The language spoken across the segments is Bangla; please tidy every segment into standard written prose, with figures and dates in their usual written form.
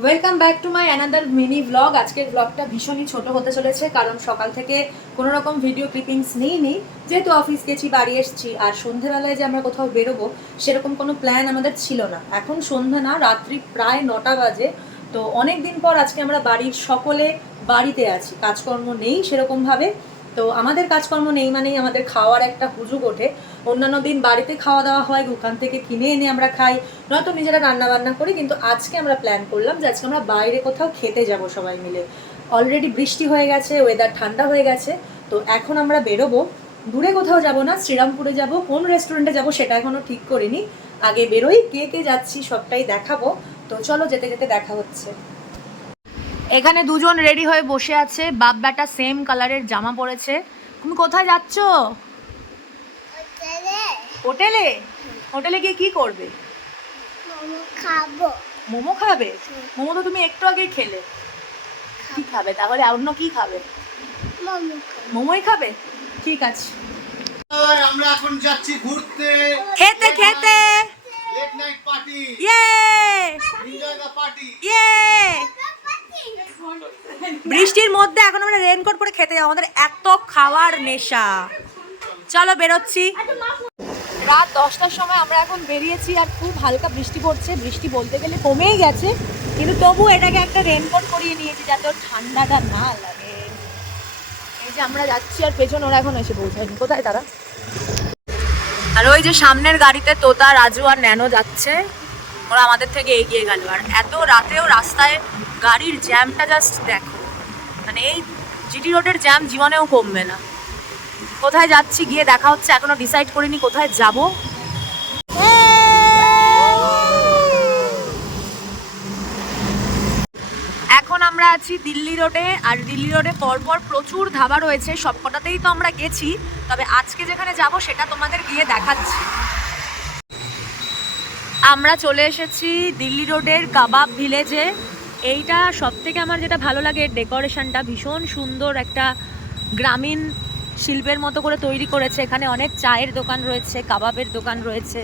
Welcome back to my another mini blog. আজকের ব্লগটা ভীষণই ছোট হতে চলেছে, কারণ সকাল থেকে কোনো রকম ভিডিও ক্লিপিংস নিইনি, যেহেতু অফিস গেছি, বাড়ি এসেছি। আর সন্ধ্যেবেলায় যে আমরা কোথাও বেরোবো সেরকম কোনো প্ল্যান আমাদের ছিল না। এখন সন্ধ্যা না, রাত্রি প্রায় 9টা বাজে। তো অনেক দিন পর আজকে আমরা বাড়ির সকলে বাড়িতে আছি, কাজকর্ম নেই সেরকমভাবে। তো আমাদের কাজকর্ম নেই মানেই আমাদের খাওয়ার একটা হুজুগ ওঠে। অন্যান্য দিন বাড়িতে খাওয়া দাওয়া হয়, দোকান থেকে কিনে এনে আমরা খাই, নয়তো নিজেরা রান্না বান্না করি। কিন্তু আজকে আমরা প্ল্যান করলাম যে আজকে আমরা বাইরে কোথাও খেতে যাব সবাই মিলে। অলরেডি বৃষ্টি হয়ে গেছে, ওয়েদার ঠান্ডা হয়ে গেছে। তো এখন আমরা বেরোবো, দূরে কোথাও যাব না, শ্রীরামপুরে যাব। কোন রেস্টুরেন্টে যাব সেটা এখনো ঠিক করিনি। আগে বেরোই, কে কে যাচ্ছি সবটাই দেখাবো। তো চলো, যেতে যেতে দেখা হচ্ছে। এখানে দুজন রেডি হয়ে বসে আছে, বাপ বেটা সেম কালারের জামা পরেছে। তুমি কোথায় যাচ্ছ? হোটেলে। হোটেলে গিয়ে কি করবে? মোমো খাবে? মোমো তো তুমি একটু আগেই খেলে। কি খাবে তাহলে? অন্য কি খাবে? মোমোই খাবে, ঠিক আছে। আমরা এখন যাচ্ছি ঘুরতে, খেতে খেতে। লেট নাইট পার্টি, ইয়ে এনজয় দ্য পার্টি। ইয়ে বৃষ্টির মধ্যে এখন আমরা রেনকোট পরে খেতে যাবো, আমাদের এত খাওয়ার নেশা। চলো বেরোচ্ছি। রাত 10টার সময় আমরা এখন বেরিয়েছি, আর খুব হালকা বৃষ্টি পড়ছে। বৃষ্টি বলতে গেলে কমেই গেছে, কিন্তু তবু এটাকে একটা রেনকোট পরিয়ে নিয়েছি যাতে ওর ঠান্ডাটা না লাগে। এই যে আমরা যাচ্ছি, আর পেছনে ওরা এখন এসে পৌঁছায়নি। কোথায় তারা? আর ওই যে সামনের গাড়িতে তোতা, রাজু আর ন্যানো যাচ্ছে, ওরা আমাদের থেকে এগিয়ে গেল। আর এত রাতেও রাস্তায় গাড়ির জ্যামটা জাস্ট দেখো, মানে এই জিটি রোডের জ্যাম জীবনেও কমবে না। কোথায় যাচ্ছি গিয়ে দেখা হচ্ছে, এখনো ডিসাইড করিনি কোথায় যাব। এখন আমরা আছি দিল্লি রোডে, আর দিল্লি রোডে পরপর প্রচুর ধাবা রয়েছে, সবকটাতেই তো আমরা গেছি। তবে আজকে যেখানে যাব সেটা তোমাদের গিয়ে দেখাচ্ছি। আমরা চলে এসেছি দিল্লি রোডের কাবাব ভিলেজে। এইটা সবথেকে আমার যেটা ভালো লাগে, ডেকোরেশনটা ভীষণ সুন্দর, একটা গ্রামীণ শিল্পের মতো করে তৈরি করেছে। এখানে অনেক চায়ের দোকান রয়েছে, কাবাবের দোকান রয়েছে,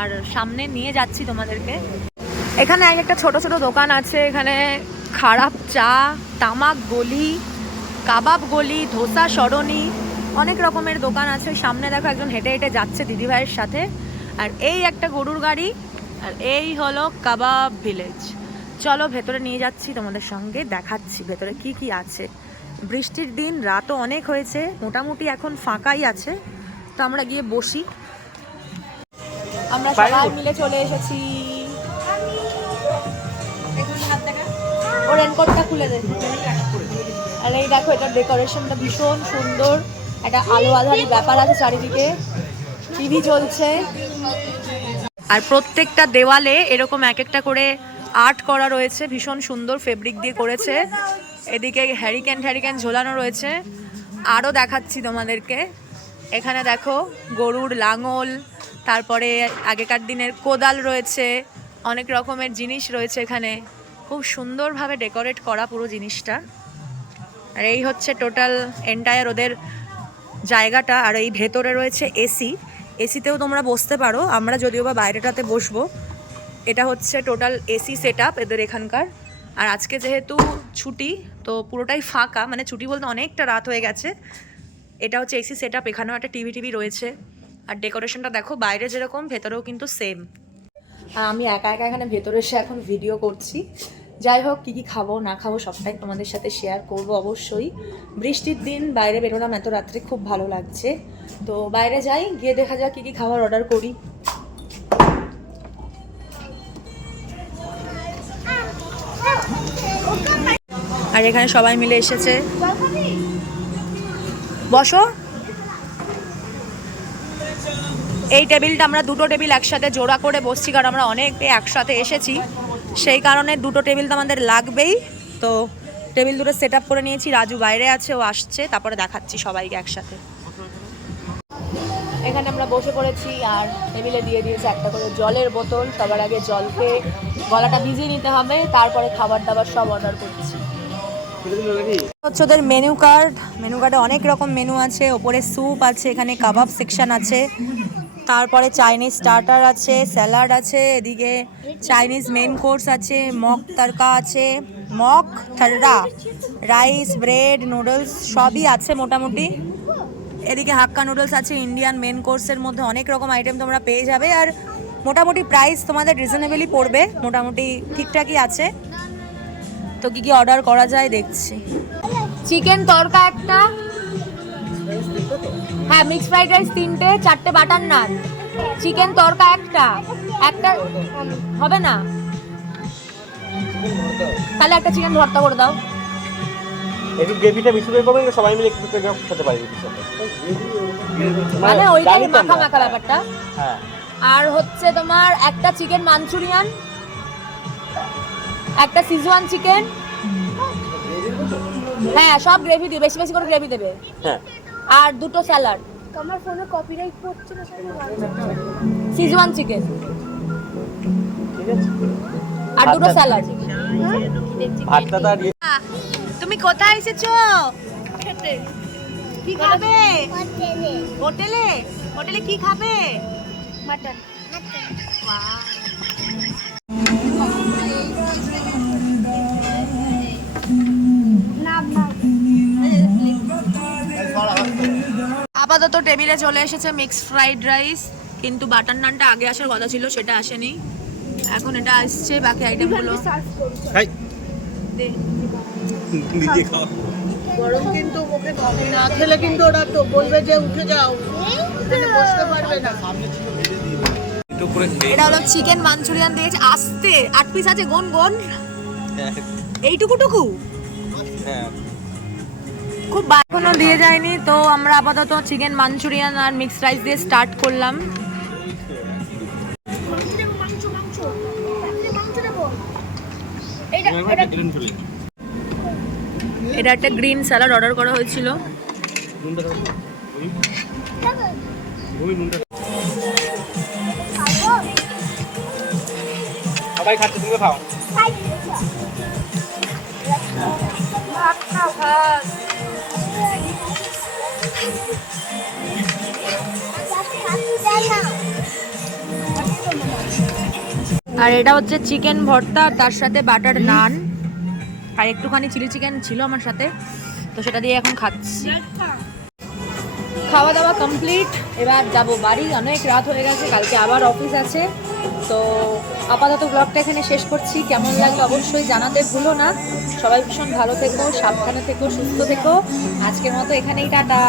আর সামনে নিয়ে যাচ্ছি তোমাদেরকে। এখানে একটা ছোট ছোট দোকান আছে, এখানে খারাপ চা, তামাক গলি, কাবাব গলি, ধোসা সরণি, অনেক রকমের দোকান আছে। সামনে দেখো একজন হেঁটে হেঁটে যাচ্ছে দিদিভাইয়ের সাথে, আর এই একটা গরুর গাড়ি, আর এই হলো কাবাব ভিলেজ। চলো ভেতরে নিয়ে যাচ্ছি, তোমাদের সঙ্গে দেখাচ্ছি ভেতরে কি কি আছে। বৃষ্টির দিন, রাতও অনেক হয়েছে, মোটামুটি এখন ফাঁকাই আছে। তো আমরা গিয়ে বসি। আমরা সবাই মিলে চলে এসেছি। ও রেনকোটটা খুলে দে। আর এই দেখো, এটার ডেকোরেশনটা ভীষণ সুন্দর, একটা আলো আধারি ব্যাপার আছে চারিদিকে, টিভি চলছে, আর প্রত্যেকটা দেওয়ালে এরকম এক একটা করে আর্ট করা রয়েছে, ভীষণ সুন্দর ফেব্রিক দিয়ে করেছে। এদিকে হ্যারিকেন ঝোলানো রয়েছে। আরও দেখাচ্ছি তোমাদেরকে, এখানে দেখো গরুর লাঙল, তারপরে আগেকার দিনের কোদাল রয়েছে, অনেক রকমের জিনিস রয়েছে এখানে। খুব সুন্দরভাবে ডেকোরেট করা পুরো জিনিসটা। আর এই হচ্ছে টোটাল এন্টায়ার ওদের জায়গাটা। আর এই ভেতরে রয়েছে এসি, এসিতেও তোমরা বসতে পারো, আমরা যদিও বা বাইরেটাতে বসবো। এটা হচ্ছে টোটাল এসি সেট আপ এদের এখানকার। আর আজকে যেহেতু ছুটি, তো পুরোটাই ফাঁকা, মানে ছুটি বলতে অনেকটা রাত হয়ে গেছে। এটা হচ্ছে এসি সেট আপ, এখানেও একটা টিভি রয়েছে। আর ডেকোরেশনটা দেখো, বাইরে যেরকম ভেতরেও কিন্তু সেম। আর আমি একা একা এখানে ভেতরে এসে এখন ভিডিও করছি। যাই হোক, কী কী খাবো না খাবো সবটাই তোমাদের সাথে শেয়ার করব অবশ্যই। বৃষ্টির দিন বাইরে বেরোলাম এত রাত্রে, খুব ভালো লাগছে। তো বাইরে যাই, গিয়ে দেখা যাক কী কী খাবার অর্ডার করি। আর এখানে সবাই মিলে এসেছে, বসো। এই টেবিলটা আমরা দুটো টেবিল একসাথে জোড়া করে বসছি, কারণ আমরা অনেকে একসাথে এসেছি, সেই কারণে দুটো টেবিল তো আমাদের লাগবেই। তো টেবিল দুটো সেট আপ করে নিয়েছি। রাজু বাইরে আছে, ও আসছে, তারপরে দেখাচ্ছি সবাইকে একসাথে। এখানে আমরা বসে পড়েছি, আর টেবিলে দিয়ে দিয়েছে একটা করে জলের বোতল। সবার আগে জল খেয়ে গলাটা ভিজিয়ে নিতে হবে, তারপরে খাবার দাবার সব অর্ডার করছি। হচ্ছে ওদের মেনু কার্ড। মেনু কার্ডে অনেক রকম মেনু আছে, ওপরে স্যুপ আছে, এখানে কাবাব সেকশন আছে, তারপরে চাইনিজ স্টার্টার আছে, স্যালাড আছে, এদিকে চাইনিজ মেন কোর্স আছে, মক তড়কা আছে, মক থার্ডা, রাইস, ব্রেড, নুডলস সবই আছে মোটামুটি। এদিকে হাক্কা নুডলস আছে, ইন্ডিয়ান মেন কোর্সের মধ্যে অনেক রকম আইটেম তোমরা পেয়ে যাবে। আর মোটামুটি প্রাইস তোমাদের রিজনেবলই পড়বে, মোটামুটি ঠিকঠাকই আছে। তো কি কি অর্ডার করা যায় দেখছি। চিকেন তড়কা একটা, হ্যাঁ মিক্স ফ্রাইড রাইস 3টে, 4টে বাটার নান, চিকেন তড়কা একটা হবে না, তাহলে একটা চিকেন ভর্তা করে দাও। একটু গ্রেভিটা বেশি করে করবেন, সবাই মিলে একটু খেতে পারি কিছু মানে ওইটাই মাখা মাখা ব্যাপারটা। হ্যাঁ, আর হচ্ছে তোমার একটা চিকেন মাঞ্চুরিয়ান, একটা সিজওয়ান চিকেন, হ্যাঁ সব গ্রেভি দিবে, বেশি বেশি করে গ্রেভি দেবে, হ্যাঁ, আর 2টো স্যালাড। আমার ফোনে কপিরাইট পড়ছে না সিজওয়ান চিকেন ঠিক আছে। আর 2টো স্যালাড। ভাতটা তো আর তুমি কোথায় এসেছো? কি খাবে? হোটেলে? হোটেলে কি খাবে? মাটন। আপাতত টেবিলে চলে এসেছে মিক্স ফ্রাইড রাইস, কিন্তু বাটার নানটা আগে আসার কথা ছিল, সেটা আসেনি, এখন এটা আসছে। বাকি আইটেমগুলো হাই নিজে খাও। গরম কিন্তু মুখে খাবে না, খেলে কিন্তু ওরা তো বলবে যে উঠে যাও, এখানে বসতে পারবে না। এটা হলো চিকেন মাঞ্চুরিয়ান দিয়েছে, আস্তে 8 পিস আছে, গোন গোন এইটুকুটুকু হ্যাঁ, খুব এখনো দিয়ে যায়নি। তো আমরা আপাতত চিকেন মাঞ্চুরিয়ান আর মিক্স রাইস দিয়ে স্টার্ট করলাম। এটা একটা গ্রিন স্যালাড অর্ডার করা হয়েছিল। সবাই খাচ্ছে, তুমি খাও। আর এটা হচ্ছে চিকেন ভর্তা, আর তার সাথে বাটার নান, আর একটুখানি চিলি চিকেন ছিল আমার সাথে, তো সেটা দিয়ে এখন খাচ্ছি। খাওয়া দাওয়া কমপ্লিট, এবার যাব বাড়ি, অনেক রাত হয়ে গেছে, কালকে আবার অফিস আছে। তো আপাতত ব্লগটা এখানে শেষ করছি। কেমন লাগলো অবশ্যই জানাতে ভুলো না। সবাই ভীষণ ভালো থেকো, সাবধানে থেকো, সুস্থ থেকো। আজকের মতো এখানেই টাটা।